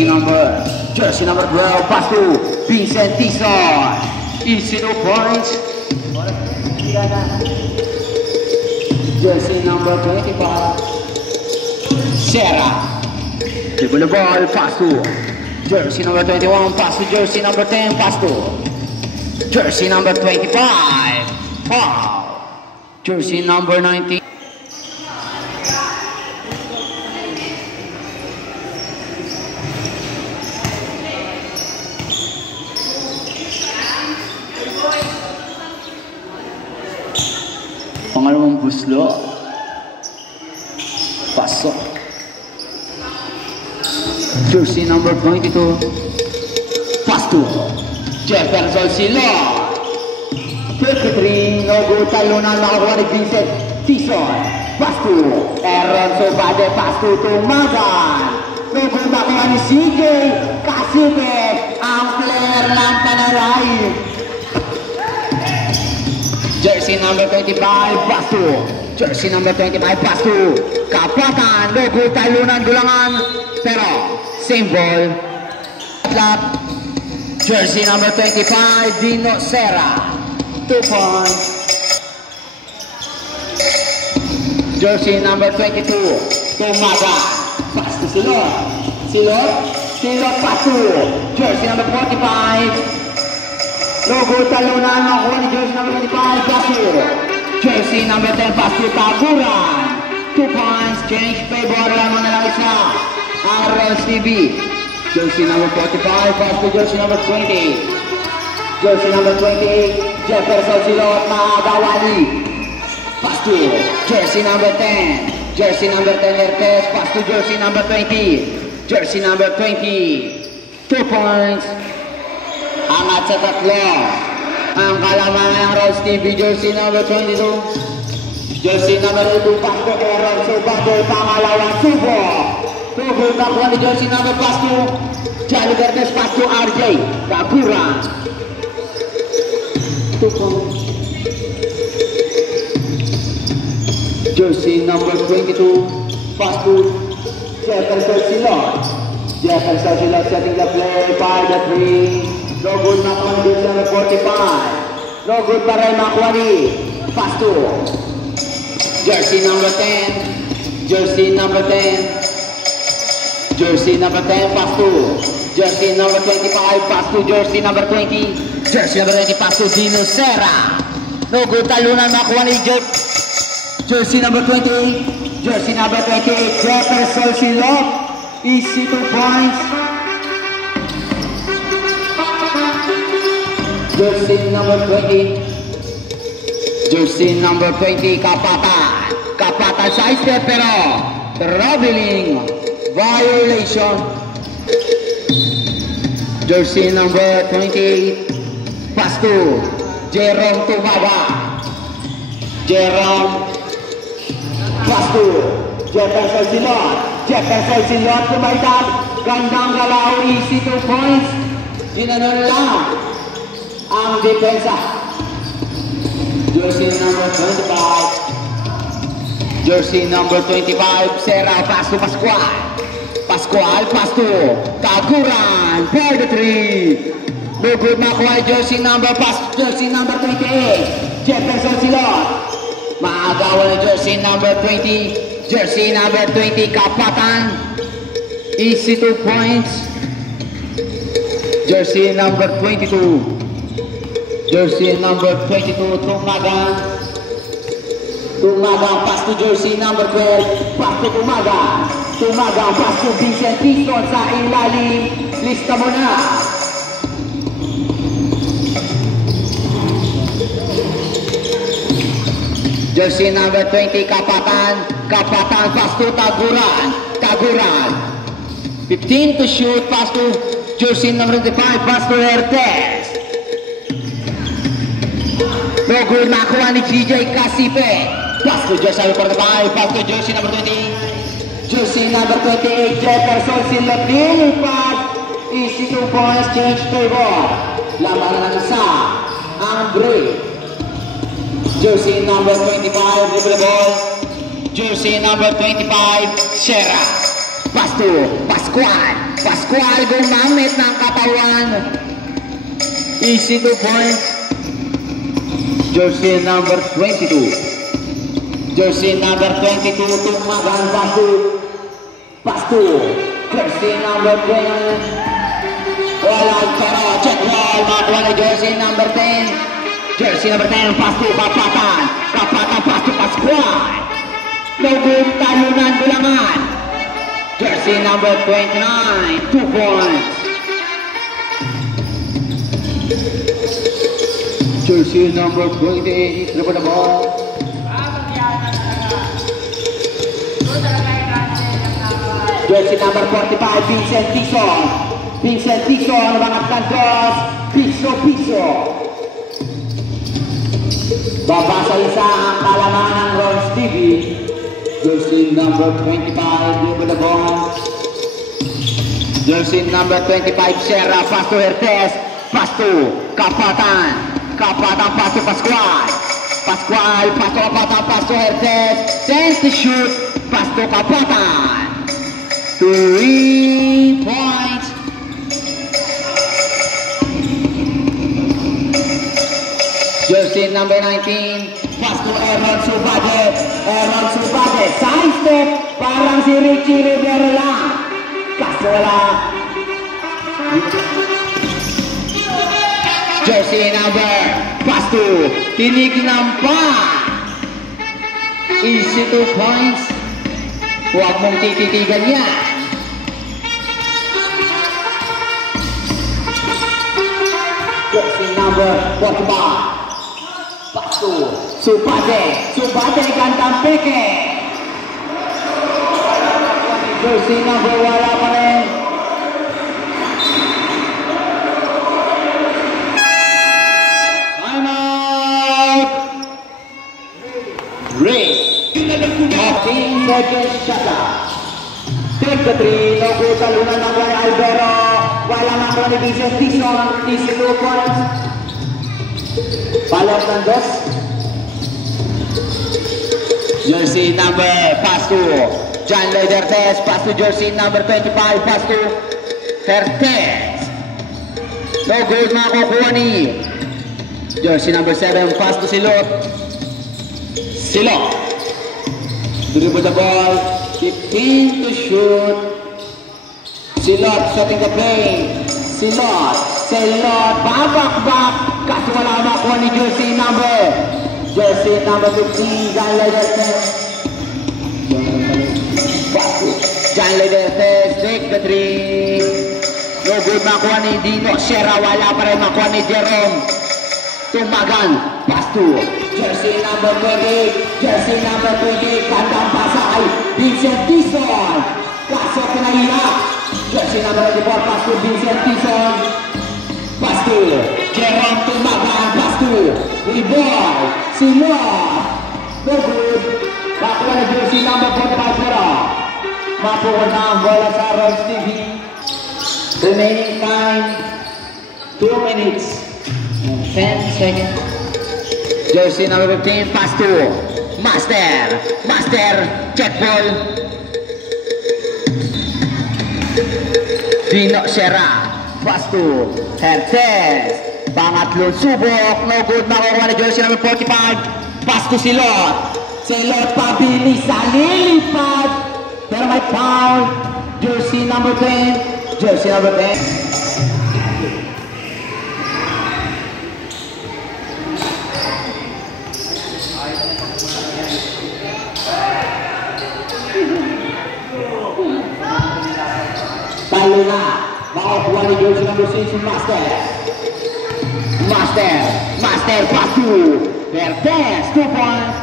Jersey number 12, pass to Vincent Tison. Easy 2 points. Jersey number 25, Serra. Dribble the ball, pass to Jersey number 21, pass to Jersey number 10, pass to Jersey number 25. Foul. Jersey number 19. Pangalawang buslo. Pasok. Jersey number 22. Pass to Jefferson Silo. 53. No good. Talunan nakakuha ni Vincent Tison. Pass to Aaron Sobade. Pass to Tumagan. No good. Nakuha ni CJ Casipe. Ang player ng Panaray. Jersey number 25, pass to Jersey number 25, pass to Kapatan. No good. Talunan, gulangan, pero same ball. Lap. Jersey number 25, Dino Serra. 2 points. Jersey number 22, Tumaga. Pass to Silot. Silot, pass to Jersey number 45. No good. Talunan, nakuha ni Jersey number 25, pass to Jersey number 10, pass to Taburan. 2 points, change, favor, lamang na lang isa. RLCB. Jersey number 45, pass to Jersey number 20. Jersey number 20, Jefferson Silot, Maagawali. Pass to Jersey number 10. Jersey number 10, Hertes, pass to Jersey number 20. Jersey number 20. 2 points. Angat sa tatlo. Ang kalaman ng Rose TV, Jersey number 22. Jersey number 2, pass to Aaron Sobado. Pangalawang subo. Tugol nakuha ni Jersey number pass to Jali Verdes, pass to RJ Kaguran. 2 points. Jersey number 22, pass to Jefferson Silot. Jefferson Silot setting the play, 5-3. No good nakuha ni Jersey number 45. No good pa rin makuha ni pass to Jersey number 10. Jersey number 10. Jersey number 10, pass to Jersey number 25, pass to Jersey number 20. Jersey number 20, pass to Dino Serra. No good. Talunan makuha ni Jersey number 20. Jersey number 28, Jefferson Silot. Easy 2 points. Jersey number 20. Jersey number 20, Kapatan. Kapatan sa step pero traveling violation. Jersey number 28, pass to Jerome Tumaga. Jerome, pass to Jefferson Silot. Jefferson Silot tumaitag. Gandang galaw, easy 2 points. Ginanon lang ang depensa. Jersey number 25. Jersey number 25, Serra, pass to Pascual. Pascual, pass to Kaguran. 4-3. No good makuha Jersey number, pass Jersey number 28. Jefferson Silot. Maagawan na Jersey number 20. Jersey number 20, Kapatan. Easy 2 points. Jersey number 22. Jersey number 22, Tumaga. Tumaga, pass to Jersey number 12. Pass to Tumaga. Tumaga, pass to Vincent Tison sa ilalim. Lista mo na. Jersey number 20, Kapatan. Kapatan, pass to Taguran. Taguran. 15 to shoot, pass to Jersey number 25, pass to Hertes. No good, nakuha ni CJ Casipe. Pass to Jersey number 45, pass to Jersey number 20. Jersey number 28, Jefferson Silot. Nilipad. Easy 2 points, change favor. Lamang na ng isa ang break. Jersey number 25, dribble ball. Jersey number 25, Serra. Pass to Pascual. Pascual gumamit ng katawan. Easy 2 points. Jersey number 22. Jersey number 22, Tumagan Pastu. Jersey number 20. Walang pero check ball. Makuha na jersey number 10. Jersey number 10, Pastu, Kapatan, Pastu, Pascual. No good, talunan, Bulangan. Jersey number 29, 2 points. Jersey number 28, dribble the ball. Jersey number 45, Vincent Tison. Vincent Tison, nabangat ng cross. Piso. Babasa isa ang kalaman ng Ron Stevie. Jersey number 25, dribble the ball. Jersey number 25, Sierra, Pastu Hertes. Pastu, Kapatan, Pastu Pascual. Kapatan, Pastu Hertes. Sends to shoot, Pastu Kapatan. 3 points. Jersey number 19, Pastu Aaron Subade. Side step, parang si Richie Rivera lang. Kaso wala. Jersey number, Pastu, tinignan pa. Easy 2 points. Huwag mong tititigan yan. Jersey number 45. Pastu, Subade, gandang peke. Jersey number wala pa rin. Time out. Ring. 15 seconds shot out. Take the 3, no good, talunan ng Juan Albero. Wala na ko ni Vincent Tison, 2 points. Palot ng dos. Jersey number, Pastu, John Lloyd Hertes. Pastu, jersey number 25, Pastu Hertes. No good, makukuha ni jersey number 7, Pastu Silot. Dribble the ball, 15 to shoot. Silot setting the play. Silot, babak, kaso wala makuha ni jersey number 15, John Lloyd Hertes. John Lloyd Hertes, take the 3. No good, makuha ni Dino Sierra, wala pa rin makuha ni Jerome. Tumagan, Pastu. Jersey number 20, kandang pasay, Vincent Tison. Kaso pinahirap. Jersey number 24, Pastu, Vincent Tison. Pastu, Jerome Tumagan, Pastu. Rebound, Silot. No good. Makuha na jersey number 45 pero makuha na ang bola sa Ron Stevie. Remaining time, 2 minutes and 10 seconds. Jersey number 15, Pastu. Master, check ball. Dino Sierra, Pastu Hertes. Pangatlong subok, no good, makukuha na jersey number 45, Pastu Silot, pabilis sa lilipad, pero may foul. Jersey number 10. Talo na, makakuha ni jersey number 6, Master, Pastu Hertes, 2 points.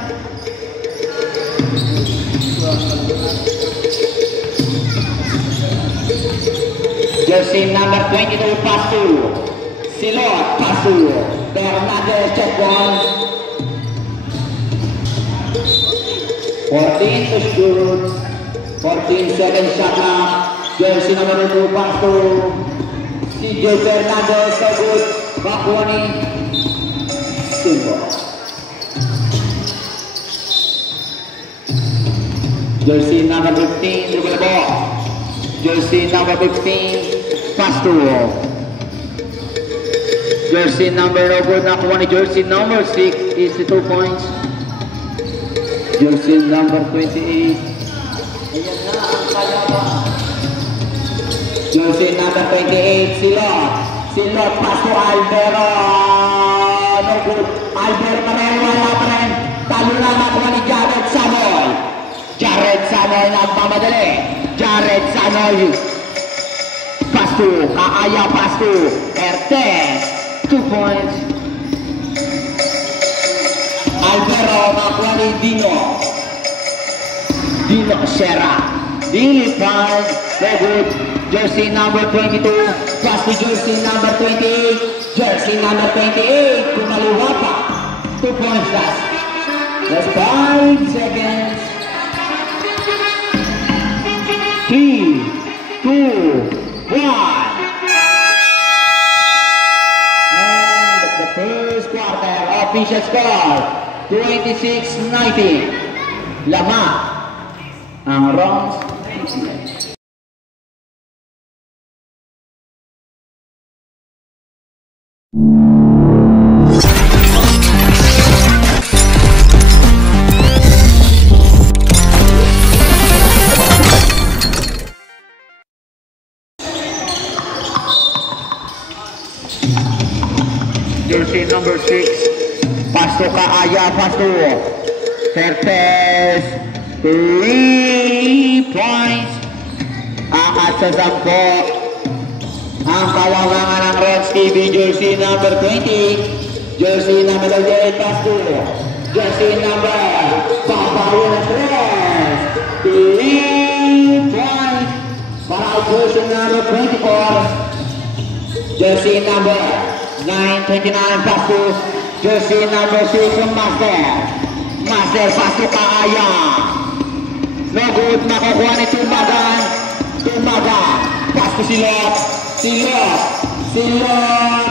Jersey number 22, Pastu Silot, Bernadette, check ball. 14 to shoot, 14 seconds shot clock. Jersey number 2, Pastu. CJ Fernandez, so good. Bakuani, Silva. Jersey number 15, dribble the ball. Jersey number 15, pass to. Jersey number no good, nakuha ni jersey number 6 is 2 points. Jersey number 28. Ayan na ang kalaban. Jersey number 28, Silot. Silot, pass to Albero. No good. Albero pa rin, wala pa rin. Talo na nakuha ni Jared Sanoy. Jared Sanoy nagmamadali. Jared Sanoy. Pass to, Kaaya pass to. Ertes, 2 points. Albero nakuha ni Dino. Dino Serra. Dilipan, no good. Jersey number 22, pass to jersey number 28. Jersey number 28, kumaliwa pa. 2 points last. That's 5 seconds. 3, 2, 1. And the first quarter official score, 26-19. Lama ang Rounds. Jersey number 6, pass to Kaaya, pass to Certes, 3 points. Angat sa 10 ang kawawangan ng Reds TV. Jersey number 20, jersey number 38, pass to jersey number Papayan Reds, 3 points para jersey number 24, jersey number 929, pass to jersey number 6 Master. Master pass to Kaaya. No good, makukuha ni Tumagan. Tumagan, pass to Silot. Silot. Silot.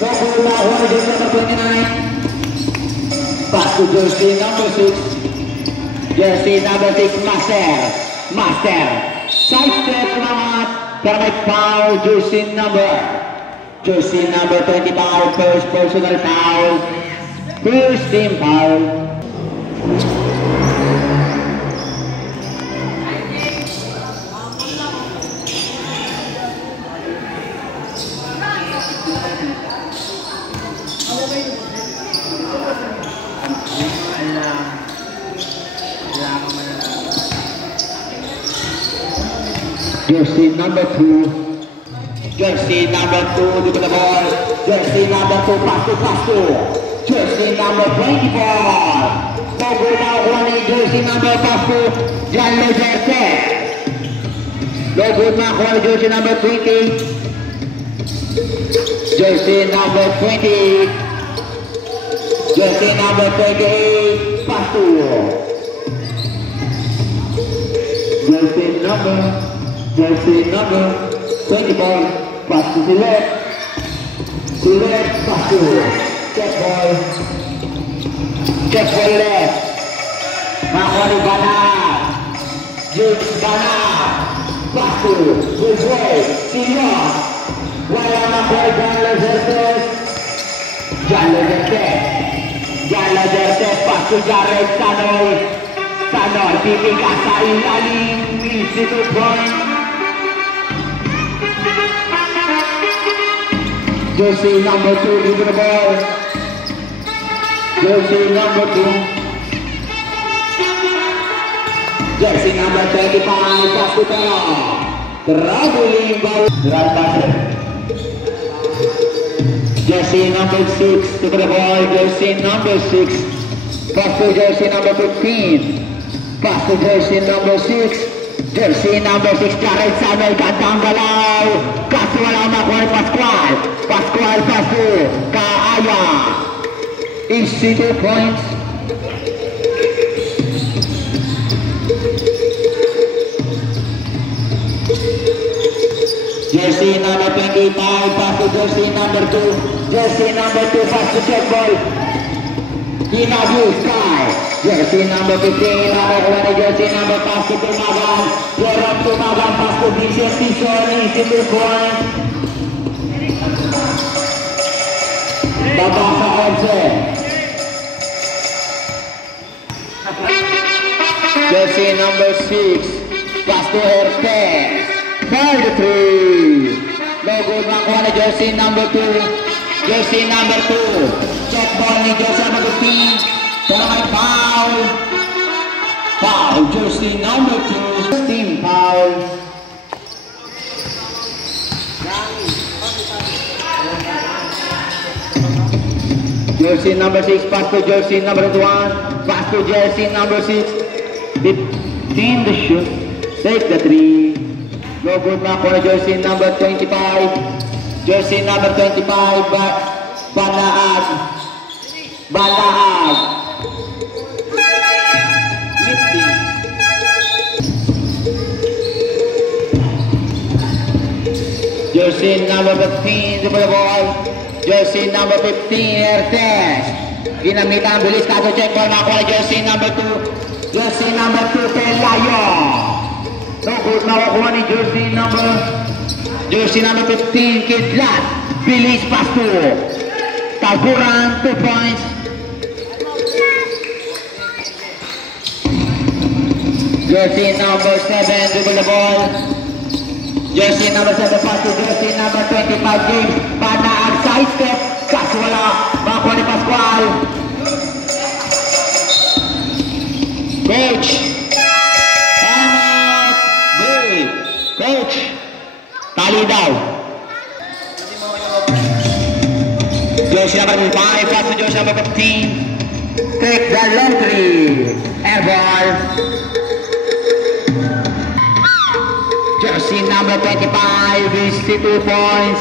No good, makukuha ni jersey number 29. Pass to jersey number 6. Jersey number 6 Master. Master. Side step naman para may foul jersey number 25, first personal foul, first team foul. Jersey number 2. Jersey number 2 to the ball. Jersey number 2 pass to. Jersey number 24. Bago na kuha ni jersey number pass to Jan Lejerte. Bago na kuha ni jersey number 20. Jersey number 20. Jersey number 28 pass to. Jersey number 24. Pass to Silot. Silot, pass to check ball. Check ball left. Makuha ni Banat. James Banat. Pass to Buzway. Silot. Wala na ball Jan Lejerte. Jan Lejerte. Pass to Jared Sanoy. Sanoy, pipigas sa ilalim. Easy to point. Jersey number 2 into the ball. Jersey number 2. Jersey number 25, pass to Tara. Traveling ball. Right passer. Jersey number 6 to the ball. Jersey number 6. Pass to jersey number 15. Pass to jersey number 6. Jersey number 6, Jared Samuel, gandang galaw. Kaso wala makuha ni Pascual. Pascual pass to Kaaya. Easy 2 points. Jersey number 25, pass to jersey number 2. Jersey number 2, pass to check ball. Ginabus by jersey number 15, nakukuha ni jersey number 5 to Tumagan. Jerome Tumagan, pass to Vincent Tison, easy 2 points. Baba sa Edse. Jersey number 6, pass to Hertes. 4-3. No good, nakuha ni jersey number 2. Jersey number 2. Check ball ni jersey number 15. Pero may foul. Foul, jersey number 2. Team foul. Jersey number 6, pass to jersey number 1. Pass to jersey number 6. 15 the shoot. Take the 3. No good na for jersey number 25. Jersey number 25, Banaag. Banaag. Lifting. Jersey number 15, the ball. Jersey number 15, Hertes. Ginamitan, bilis kato check ball na ako jersey number 2. Jersey number 2, Pelayo. No good, nakukuha ni jersey number 15, Kidlat. Bilis pasto. Taguran, 2 points. Jersey number 7, dribble the ball. Jersey number 7, pass to jersey number 25, James. Banaag, side step. Kaso wala. Makuha ni Pascual. Coach. Coach, tali daw. Jersey number 5, pass to jersey number 15. Take the lottery. Ever. Jersey number 25 is 2 points.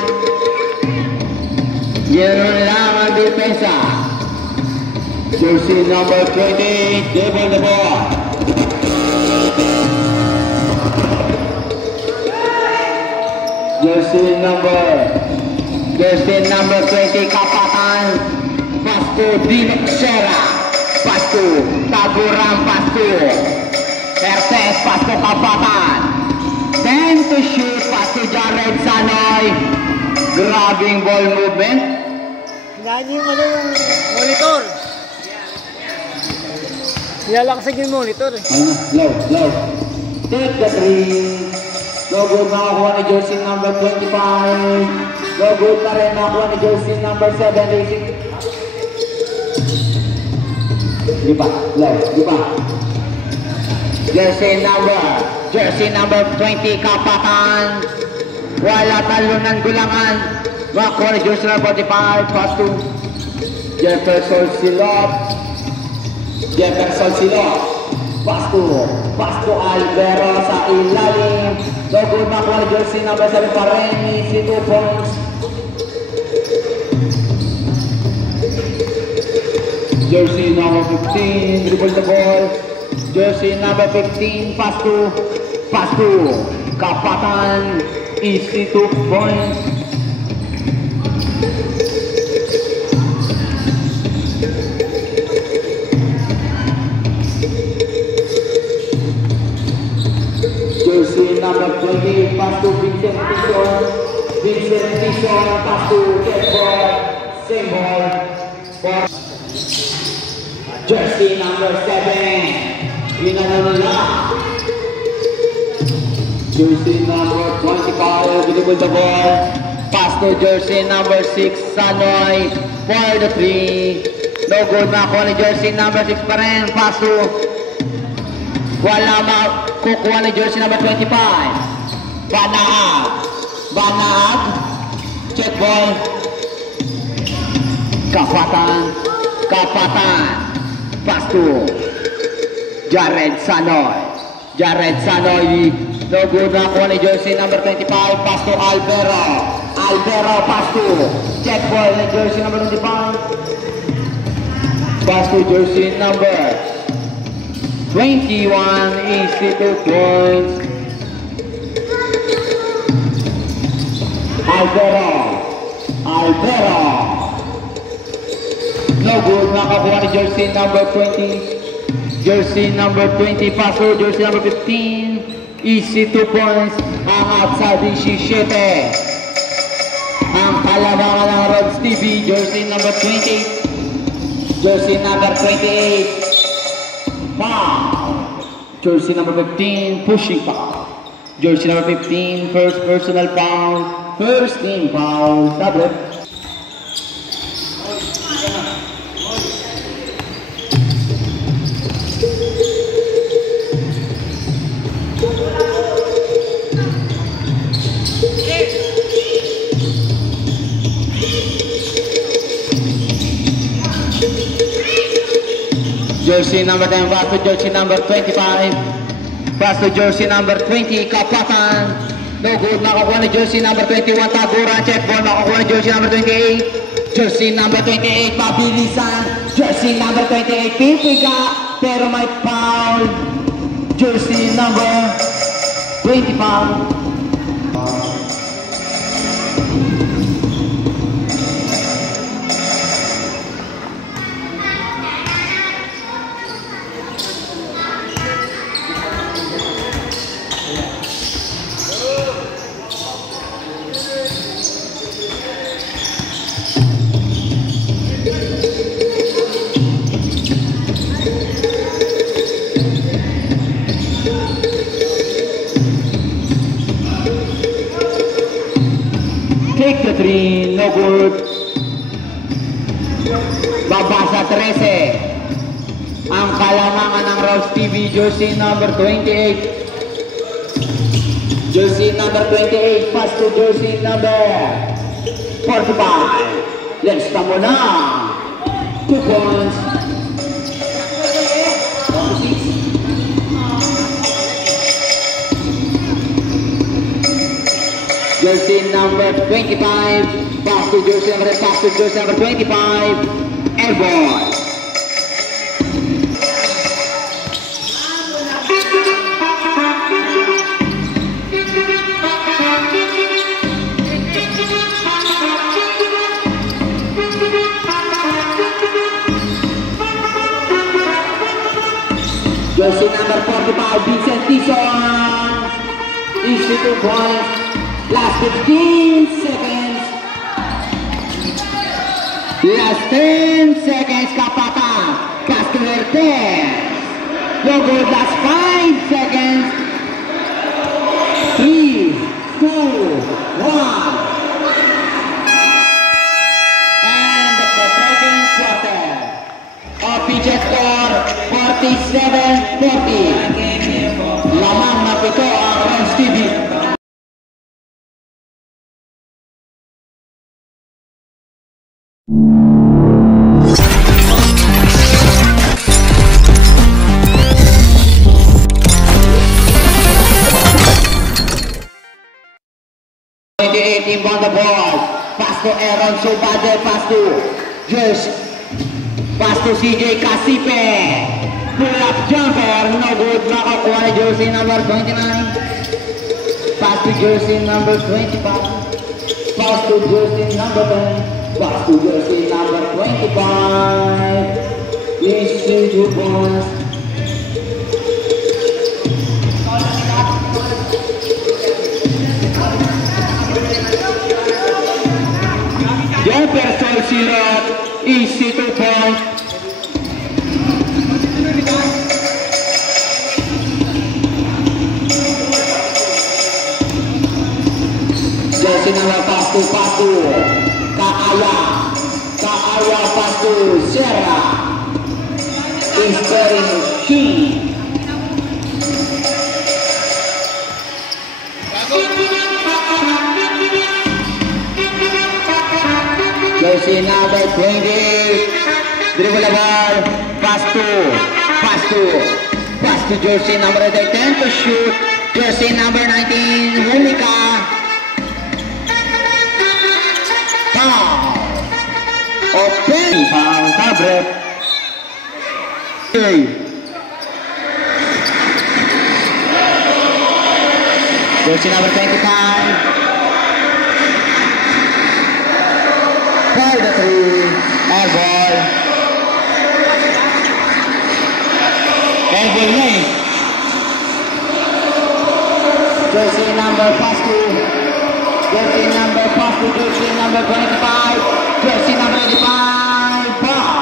Yun lang ang depensa. Jersey number 20, dribble the ball. Jersey number 20, Kapatan. Pasto, Dinek Sera. Pasto, Taguram, Pasto. Hertes, Pasto, Kapatan. 10 to shoot, Pasto, Jared Sanoy. Grabbing ball movement. Hindi yung monitor. Nilalakasag yung monitor eh. Low. Take the 3. No good, nakakuha ni jersey number 25. No good na rin, nakakuha ni jersey number 7. Di pa. Jersey number 20, Kapatan. Wala talunan gulangan. Nakakuha ni jersey number 45. Pass to Jefferson Silot. Pasto Albero sa ilalim. No good na kuha jersey number 7 pa rin. Easy 2 points. Jersey number 15, dribble the ball. Jersey number 15, Pasto. Kapatan. Easy 2 points. Jersey number 20, pass to Vincent Tison. Pass to get ball. Same ball. For jersey number 7, Inanula. Jersey number 25, dribble the ball. Pass to jersey number 6, Sanoy. For the 3. No good na ako ni jersey number 6 pa rin. Pass to wala kukuha ni jersey number 25. Banaag. Check ball. Kapatan. Pass to Jared Sanoy. No good na kuha ni jersey number 25. Pass to Albero. Pass to check ball ni jersey number 25. Pass to jersey number 21, easy 2 points. Albero. No good. Nakakuha ni jersey number 20. Jersey number 20. Pass through. Jersey number 15. Easy 2 points. Angat sa 17. Ang kalabangan ng Rod Stevie. Jersey number 20. Jersey number 28. Foul. Jersey number 15. Pushing foul. Jersey number 15. First personal foul. First team foul. Tablet. Jersey number 10, pass to jersey number 25. Pass to jersey number 20, Kapatan. No good, nakakuha ni jersey number 21, Taguran. Check ball, nakakuha ni jersey number 28. Jersey number 28, pabilisan. Jersey number 28, pipiga. Pero may foul. Jersey number 20 foul. Take the 3, no good. Babasa 13. Ang kalamangan ng Rose TV, jersey number 28. Jersey number 28, pass to jersey number 45. Let's come on now. 2 points. Jersey number 25, pass to jersey number 25, airball. Jersey number 45, Vincent Tison. Easy 2 points. Last 15 seconds. Last 10 seconds, Kapatan. Pass to Hertes. No good, last 5 seconds. 3, 2, 1. And the second quarter. OPJ score 47-40. Lamang na pito ang Rose TV. Team on the board. Pass to Aaron Sobade. Pass to Jersey. Pass to CJ Casipe. Pull up jumper. No good. Nakakuha ni jersey number 29. Pass to jersey number 25. Pass to jersey number 10. Pass to jersey number 25. Easy 2 points. Jefferson Sirot, easy 2 points. Jersey number pastu, Kaaya pastu, Serra. Inspiring King. Jersey number 20, dribble the ball, pass to jersey number 10 to shoot, jersey number 19, Humika, foul, open, foul, Tabret, jersey number 25, for the 3, air ball. Foul na eh. Jersey number pass to jersey number 25. Jersey number 25. Foul.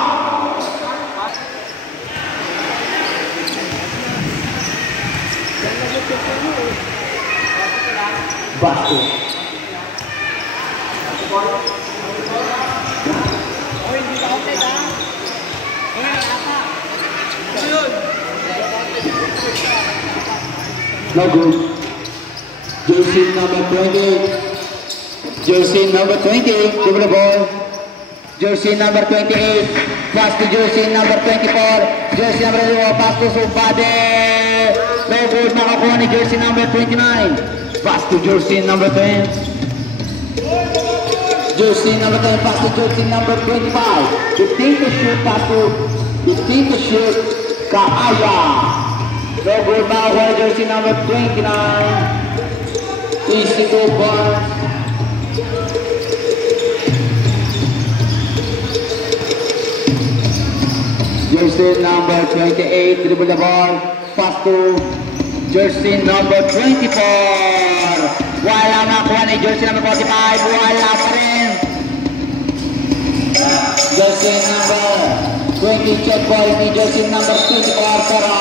Basto. No good. Jersey number 28. Jersey number 28. Give the ball. Jersey number 28. Pass to jersey number 24. Jersey number 2. Pass to Subade. No good. Nakakuha ni jersey number 29. Pass to jersey number 10. Jersey number 10. Pass to jersey number 25. 15 to shoot. Pass to 15 to shoot. Kaaya. No good. Nakakuha ni jersey number 29. Easy to pass. Jersey number 28, dribble the ball, pass to jersey number 24. Wala nakuha ni jersey number 45, wala pa rin. Jersey number 20, check ball ni jersey number 24, pero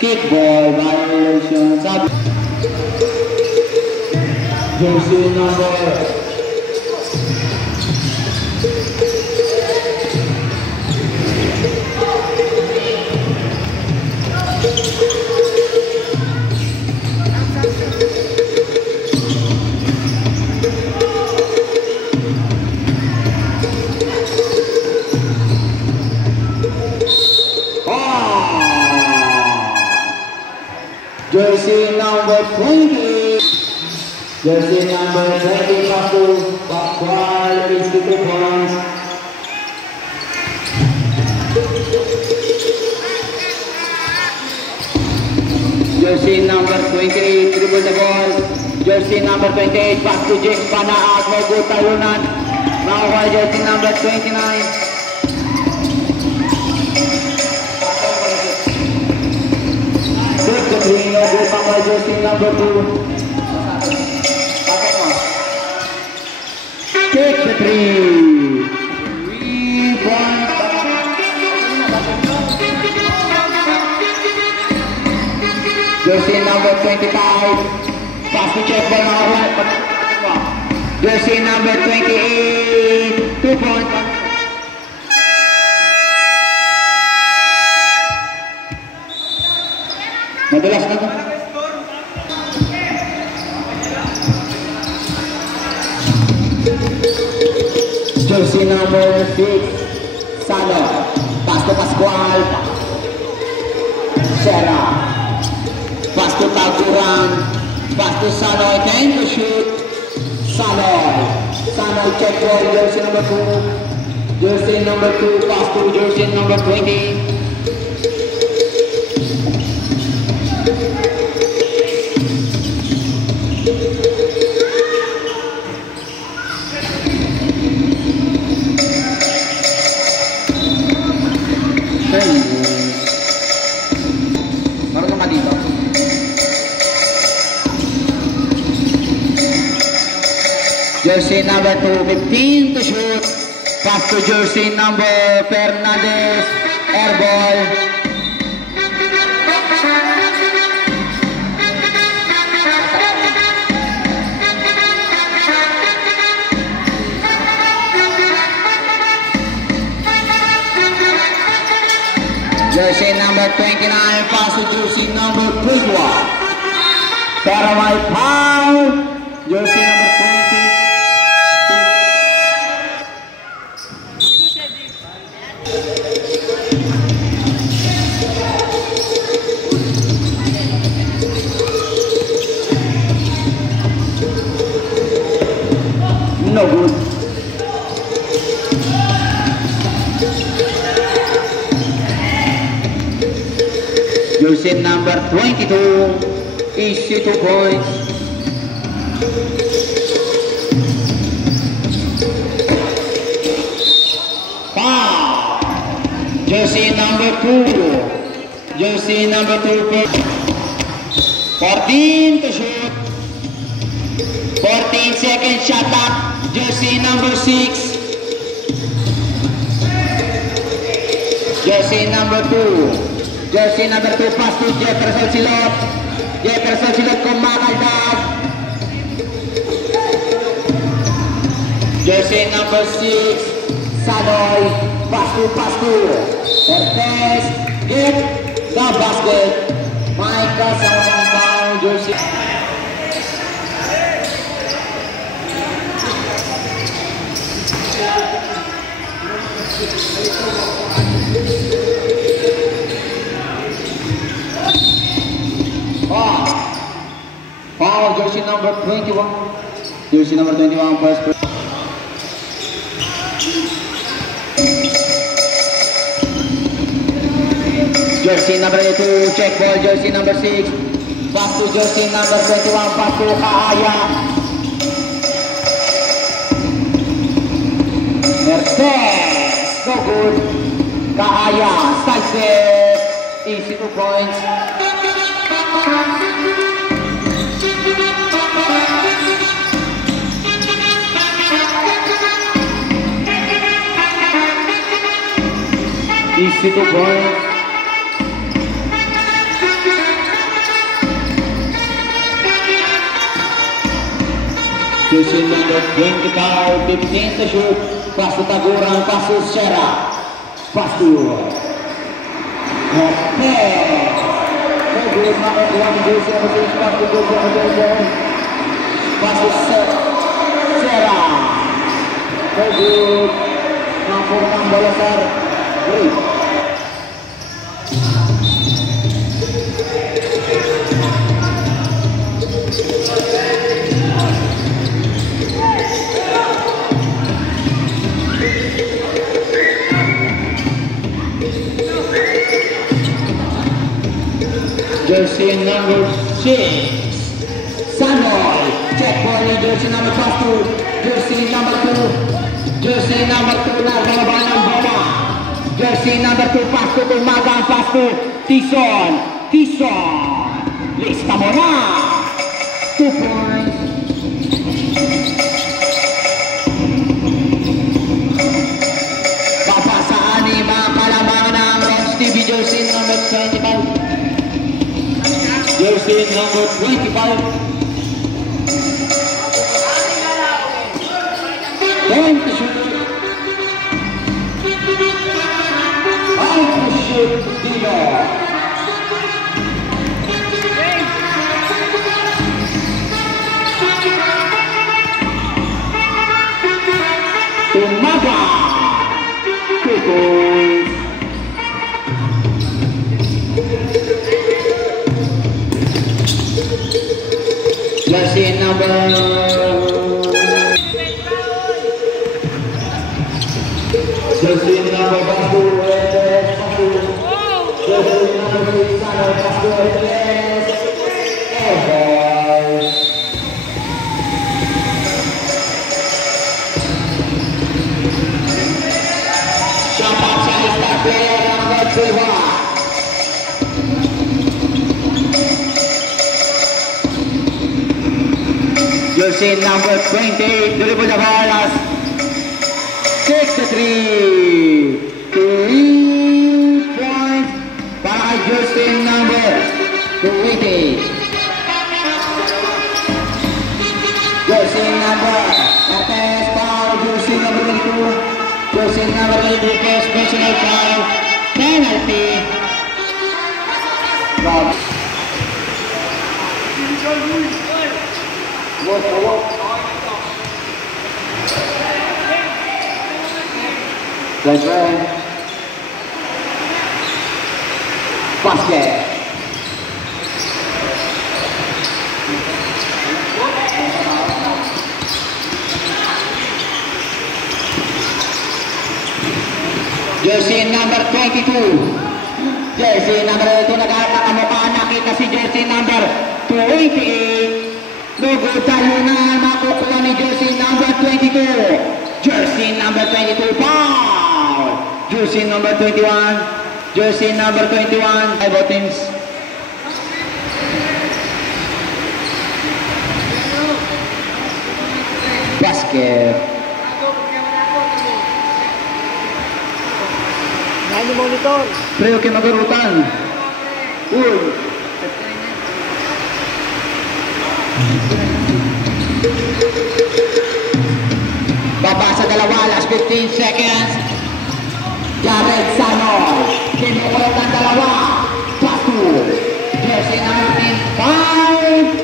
kickball violation. Sabi jersey number jersey number 20. Jersey number 20 Paku Pascual is 2 points. Jersey number 28 dribble the ball. Jersey number 28 pass to James Panaat. No good talunan. Now jersey number 29. No good by jersey number 2. Take the 3. Jersey number 25. Pass to check ball. Jersey number 28. 2 points. Madalas na to. Jersey number 6, Sano. Pass to Pascual. Serra. Pass to Taguran. Pass to Sano. Time to shoot. Sano. Sano check ball. Jersey number 2. Jersey number 2. Pass to jersey number 20. Marunong ka dito? Jersey number 2, 15 to shoot. Pass to jersey number Fernandez. Air ball. Jersey number 29, pass to jersey number 21. Pero may foul. Jersey number 20. No good. Jersey number 22 is 2 points. Foul. Jersey number 2. Jersey number 2, 14 to shoot. 14 seconds shot clock. Jersey number 6. Jersey number 2. Jersey number 2 pass to Jefferson Silot. Jefferson Silot kumakaldad. Jersey number 6. Sanoy. Pass to. Hertes. Get the basket. Micah sa foul. Jersey. Foul, jersey number 21. Jersey number 21, first. Jersey number 2, check ball, jersey number 6. Pass to jersey number 21, pass to Kaaya. Mercedes, so good. Kaaya, side set, easy 2 points. Easy 2 points. Jersey number 25, 15 to shoot. Pass to Taguran, pass to Sierra. Pass to Hertes. So good, nakakuha ni Jersey number 6. Pass to Jersey. Pass to Sierra. So good. Nakakuha ng bola sa Great. Jersey number 6, Sanoy. Check ball ni jersey number 2, jersey number 2, jersey number 2 na galaban ng bola. Jersey number 2, pass to Tumagang, pass to Tison. Lista mo na. 2 points. Papasaan ni mga kalamangan ng Rams TV, jersey number 25. Jersey number 25. 10 to shoot. Out to shoot. Dino. Tumaga. 2 points. Jersey number 2. Jersey number 28, dribble the ball, 6 to 3. 3 points by jersey number 28. Jersey number, Hertes foul, jersey number 22. Jersey number 22, first personal foul, penalty. Let's go. Basket. Jersey number 22. Jersey number 2 nakakamukha, nakita si jersey number 28. Logo tayo na makukuha ni jersey number 22. Jersey number 22 foul. Jersey number 21 Jersey number 21. Five teams. Basket. Yan yung monitor. Pre, okay magarutan. Uy. Baba sa dalawa, last 15 seconds. Jared Sanoy. Kinukulat ng dalawa. Pasu. Jersey number 15. 5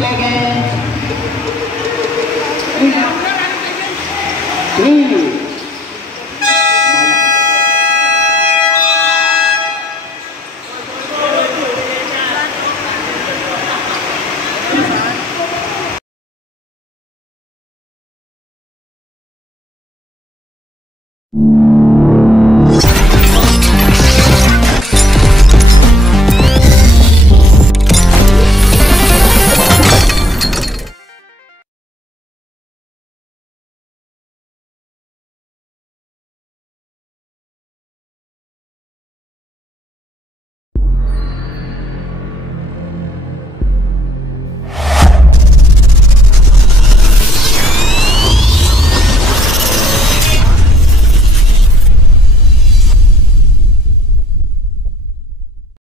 seconds. 3. You